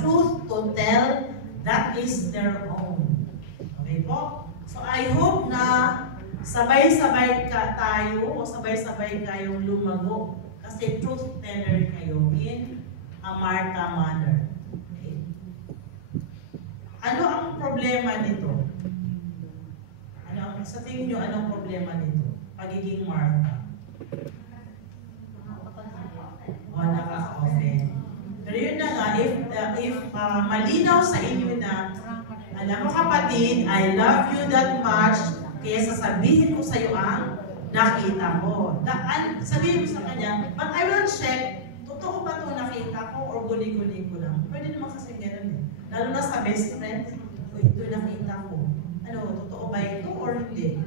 truth to tell, that is their own. Okay po? So I hope na sabay-sabay tayo o sabay-sabay kayong lumago kasi truth teller kayo in a Martha manner. Okay? Ano ang problema nito? Sa tingin nyo, anong problema nito? Pagiging Martha. O, nakaka-offend. Pero yun na nga, if malinaw sa inyo na, alam mo kapatid, I love you that much, kaya sasabihin ko sa iyo ang nakita ko. Sabihin mo sa kanya, but I will check, totoo ba ito nakita ko or guli-guli ko lang? Pwede naman kasi gano'n eh. Lalo na sa best friend, ito nakita ko. Ano, totoo ba ito or hindi?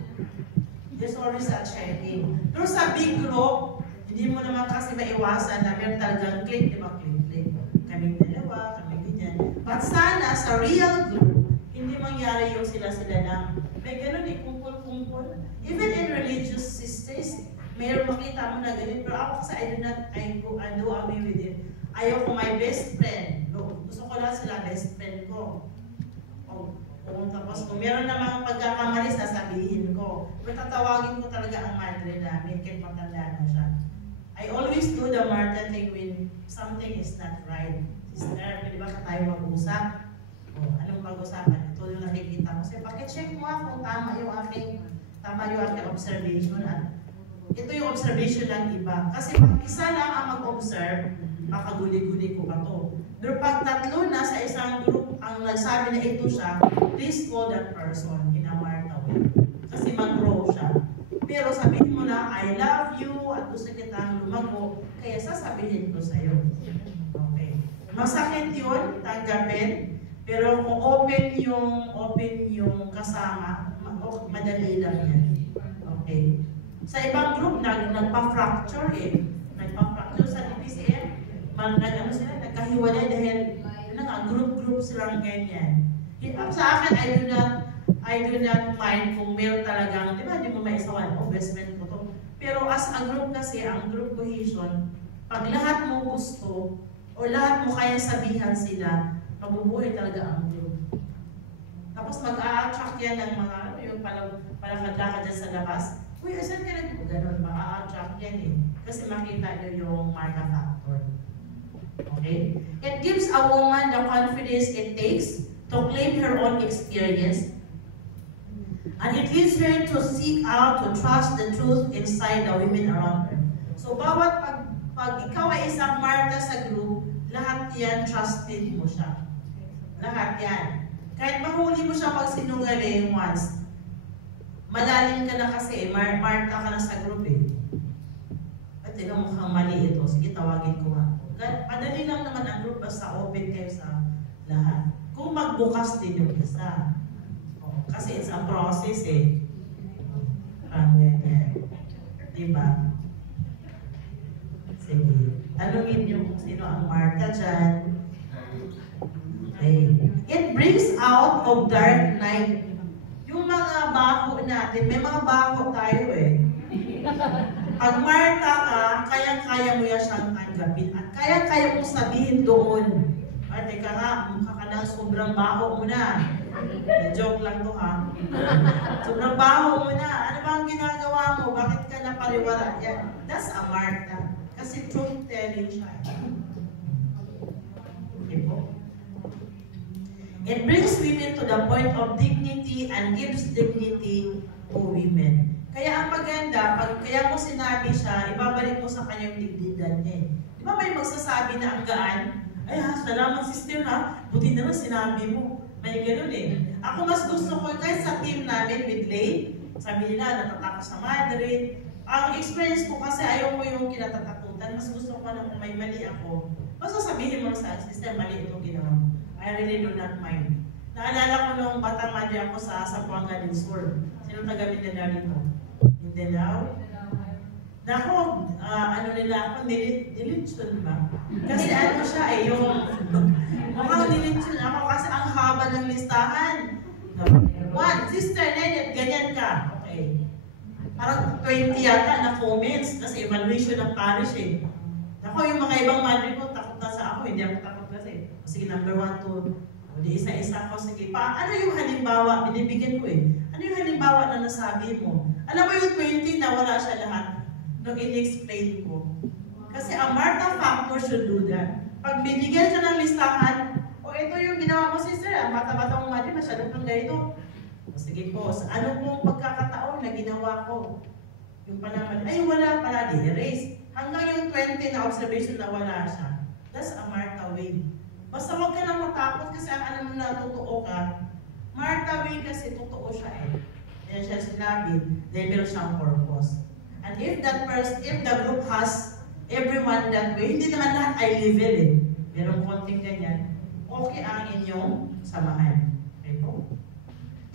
There's always a checking. Pero sa big group, hindi mo naman kasi maiwasan na meron talagang click, di ba? Click. Kaming dalawa, kaming ganyan. But sana sa real group, hindi mangyari yung sila-sila lang. May ganun eh, kumpul-kumpul. Even in religious sisters, mayroon makita mo na ganun. Pero ako kasi I do away with it. Ayaw ko my best friend. Gusto ko lang sila best friend ko. Tapos kung meron namang pagkakamali, sasabihin ko. Pero tatawagin ko talaga ang madre namin, kahit matanda na siya. I always do the Martha thing when something is not right. Sister, pwede ba tayo mag-usap? Anong pag-usapan? Ito yung nakikita ko. Kasi pakicheck mo kung tama yung aking observation. At ito yung observation ng iba. Kasi pag isa lang ang mag-observe, makaguli-guli ko ba to? Pero pag tatlo na sa isang group ang nagsabi na ito siya, please call that person in a Martha way. Kasi mag-grow siya. Pero sabihin mo na, I love you, at gusto kitang lumago, kaya sasabihin ko sa'yo. Okay. Masakit yun, tanggapin, pero kung open yung kasama, madali lang yan. Okay. Sa ibang group, nagpa-fracture eh. Nagpa-fracture sa DPCM. Nagkahiwalay dahil group silang ganyan. Sa akin, I do not mind kung meron talagang, di ba, di mo maisawan, best friend ko to. Pero as a group kasi, ang group cohesion, pag lahat mo gusto, o lahat mo kaya sabihan sila, mabubuhay talaga ang group. Tapos mag-a-attract yan ng mga, yung palakad-lakad dyan sa labas. Uy, asan ka nag-go? Ganon, ma-a-attract yan eh. Kasi makita nyo yung Martha factor. Okay? It gives a woman the confidence it takes to claim her own experience. And it leads her to seek out, to trust the truth inside the women around her. So, bawat pag ikaw ay isang Martha sa group, lahat yan, trusted mo siya. Lahat yan. Kahit mahuli mo siya pag sinungaling once, malalim ka na kasi, Martha ka na sa group eh. At ikaw mukhang mali ito, sige tawagin ko nga. Madali lang naman ang group basta open kayo sa lahat. Kung magbukas din yung isa. Kasi it's a process eh. Diba? Sige. Tanungin niyo kung sino ang Martha dyan. Okay. It brings out of dark night. Yung mga baho natin, may mga baho tayo eh. Pag Martha ka, kayang-kaya mo yan siyang tanggapin. At kaya-kaya mo sabihin doon. Ay, teka nga, mukha ka na sobrang baho mo na. Joke lang to ha. Sobrang baho mo na. Ano ba ang ginagawa mo? Bakit ka napariwara? Yan. That's a Martha. Kasi truth telling siya. Okay po. It brings women to the point of dignity and gives dignity to women. Kaya ang maganda, kaya mo sinabi siya, ibabalik mo sa kanya yung digdigan niya. Di ba may magsasabi na ang gaan? Ay ha, salamat sister ha, buti naman sinabi mo. May gano'n eh. Ako mas gusto ko, kahit sa team namin with Lay, sabi nila, natatakot sa Madrid. Ang experience ko kasi ayaw ko yung kinatatakutan. Mas gusto ko na kung may mali ako. Basta sabihin mo sa sister, mali itong ginawa mo. I really do not mind. Naalala ko nung batang madre ako sa Zamboanga del Sur. Sino taga-Mindanao dito? Mindanao? Nako, ano nila ako, nilitsyon ba? Kasi ano siya eh, yung mukhang nilitsyon ako kasi ang haba ng listahan. One, sister, Nenet, ganyan ka. Okay. Parang 20 yata na comments kasi evaluation ng parish eh. Ako, yung mga ibang madre ko, takot na sa ako ako, hindi ako takot kasi. O sige, number 1, 2, o di isa-isa ko, sige. Ano yung halimbawa, binibigyan ko eh. Ano yung halimbawa na nasabi mo? Alam mo yung 20 na wala siya lahat nung in-explain ko. Kasi ang Martha factor should do that. Pag binigyan siya ng listahan, o ito yung ginawa mo sister, ang bata-bata mong mali, masyadong kang ganito. O sige po, sa ano pong pagkakataon na ginawa ko? Yung pala mali, ay wala pala, di-erase. Hanggang yung 20 na observation na wala siya. That's a Martha way. Basta huwag ka nang matakot kasi ang alam mo na totoo ka. Martha way kasi totoo siya eh. Yan siya sinabi, then meron siyang purpose. And if that person, if the group has everyone that way, hindi naman lahat ay level eh. Merong konting ganyan, okay ang inyong samahan. Okay po?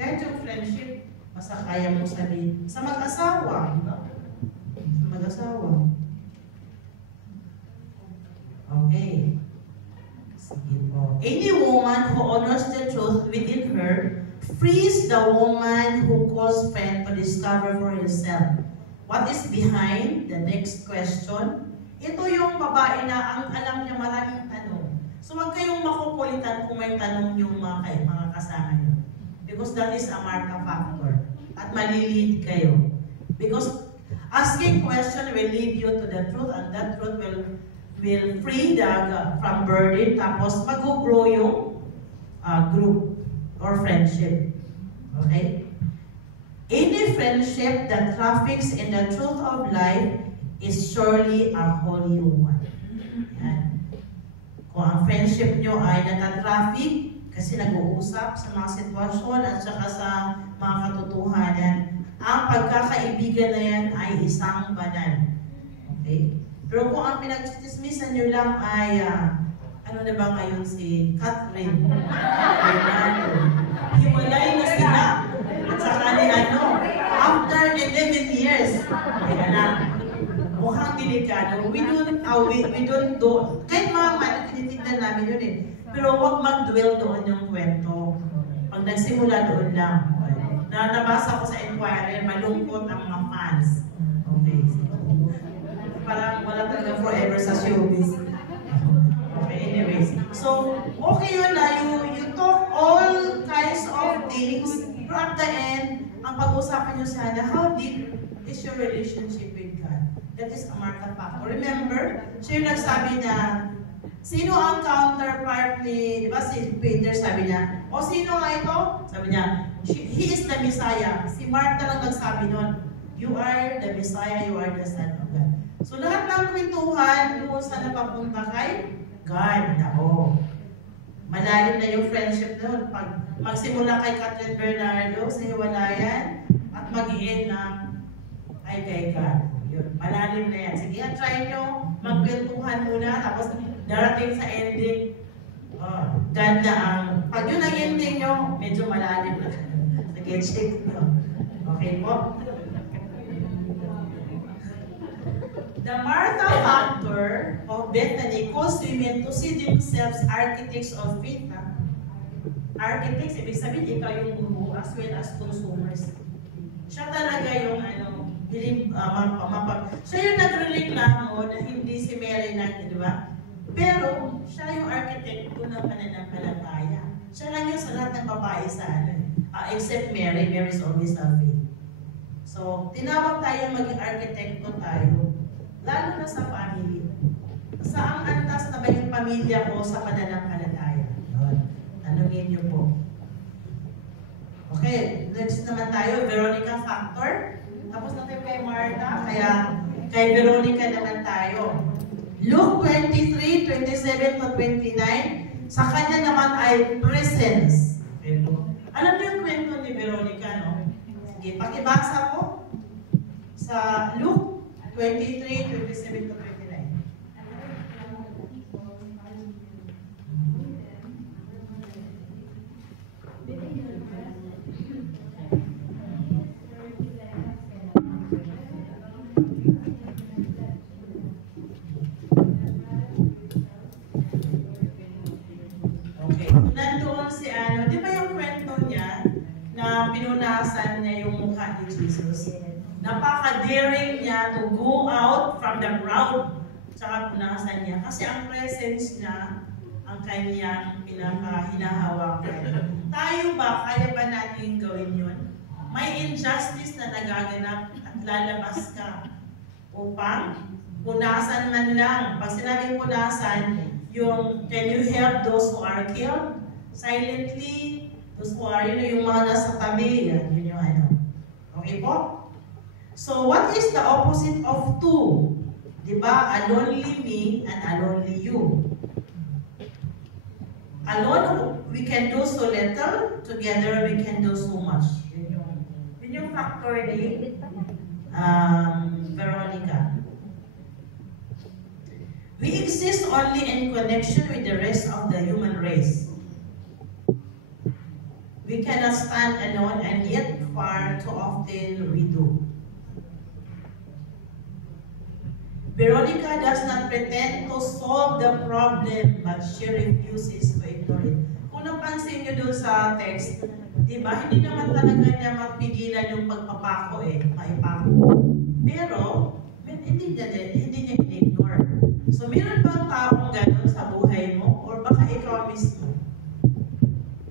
Kahit yung friendship, basta kaya mong sabihin. Sa mag-asawa, di ba? Sa mag-asawa. Okay. Sige po. Any woman who honors the truth within her frees the woman who calls friend to discover for herself what is behind the next question. Ito yung babae na ang alam niya maraming tanong. So huwag kayong makukulitan kung may tanong yung mga kasama niyo. Because that is a Martha factor. At malilid kayo. Because asking question will lead you to the truth and that truth will free from burden, tapos mag-grow yung group or friendship. Okay? Any friendship that traffics in the truth of life is surely a holy one. Yan. Kung ang friendship nyo ay natatraffic kasi nag-uusap sa mga sitwasyon at saka sa mga katotohanan, ang pagkakaibigan na yan ay isang banal. Okay? Pero kung ang pinagsitismisan nyo lang ay, ano na ba ngayon si Catherine? Hiwalay na sila. At saka ni after 11 years, kaya na, mukhang delikado. We don't do, kahit mga tinitignan namin yun eh. Pero huwag mag-dwell doon yung kwento. Pag nagsimula doon lang. Nabasa ko sa inquiry, malungkot ang mga fans. Okay. Parang wala talaga forever sa showbiz. Okay, anyways. So, okay yun na, you talk all kinds of things, pero at the end, ang pag-usapan nyo sana, how deep is your relationship with God? That is a Martha factor. Remember, siya yung nagsabi na, sino ang counterpart ni, di ba si Peter sabi niya, o sino nga ito? Sabi niya, he is the Messiah. Si Martha lang nagsabi nun, you are the Messiah, you are the Son of God. So lahat ng kwentuhan doon sa napapunta kay God. Nako. Malalim na yung friendship doon. Pag magsimula kay Catherine Bernardo sa hiwalayan at mag-i-end na ay kay God. Yun. Malalim na yan. Sige, try nyo magkwentuhan muna tapos darating sa ending. God na ang... Pag yun ang ending nyo, medyo malalim na. Sige, check nyo. Okay po? The Martha factor of Bethany caused women to see themselves architects of faith. Architects, ibig sabihin, ikaw yung guru as well as consumers. Siya talaga yung siya yung nagrereklamo na hindi si Mary na, di ba? Pero, siya yung arkitekto ng pananampalataya. Siya lang yung sa lahat ng babae sa except Mary. Mary is always a faith. So, tinawag tayo maging arkitekto tayo. Lalo na sa family. Saang antas na ba yung pamilya ko sa pananampalataya? Tanungin niyo po. Okay, next naman tayo, Veronica factor. Tapos natin kay Martha, kaya kay Veronica naman tayo. Luke 23:27 to 29, sa kanya naman ay presence. Alam niyo yung kwento ni Veronica, no? Sige, pakibasa po sa Luke 23:27 to 29. Okay. Nandoon si di ba yung kwento niya na pinunasan niya yung mukha ni Jesus? Napaka-daring niya to go out from the crowd tsaka punasan niya. Kasi ang presence niya, ang kanyang pinaka-hinahawakan. Tayo ba, kaya ba natin gawin yun? May injustice na nagaganap at lalabas ka upang punasan man lang. Pag sinabing punasan, yung can you help those who are killed? Silently, those who are, yung mga nasa tabi, yun yung ano. Okay po? So, what is the opposite of two? Diba? A lonely me and a lonely you. Alone, we can do so little. Together, we can do so much. Yun yung factor ni Veronica. We exist only in connection with the rest of the human race. We cannot stand alone, and yet far too often we do. Veronica does not pretend to solve the problem, but she refuses to ignore it. Kung napansin nyo doon sa text, di ba, hindi naman talaga niya mapigilan yung pagpapako maipako. Pero, hindi niya in-ignore. So, meron bang taong gano'n sa buhay mo? Or baka ikaw mismo?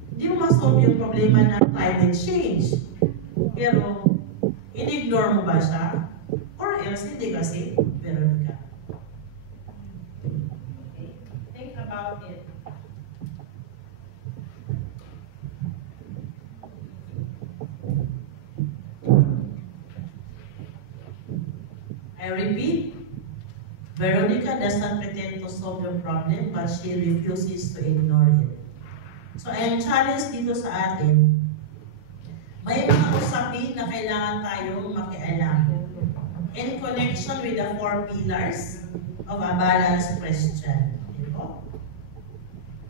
Hindi mo masolve yung problema ng climate change. Pero, in-ignore mo ba siya? Or else, hindi kasi, Veronica. Okay. Think about it. I repeat, Veronica does not pretend to solve the problem, but she refuses to ignore it. So, I am challenged dito sa atin. May mga usapin na kailangan tayong makialam in connection with the 4 pillars of a balanced Christian.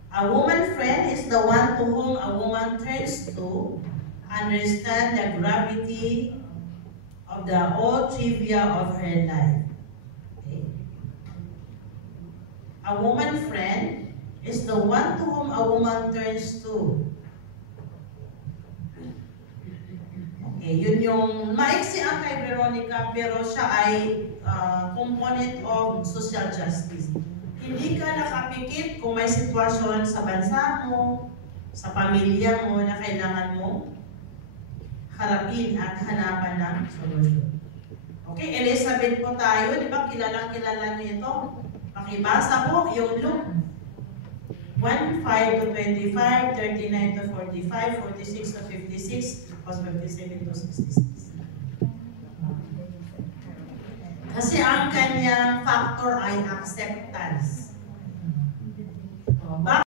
A woman friend is the one to whom a woman turns to understand the gravity of the all trivia of her life. Okay? A woman friend is the one to whom a woman turns to. Okay, yun yung maiksi ang kay Veronica, pero siya ay component of social justice. Hindi ka nakapikit kung may sitwasyon sa bansa mo, sa pamilya mo na kailangan mo harapin at hanapan ng solusyon. Okay, Elizabeth po tayo, di ba? Kilala niyo ito. Pakibasa po yung Luke 1:5 to 25, 39 to 45, 46 to 56, 57 to 66. Kasi ang kanyang factor ay acceptance.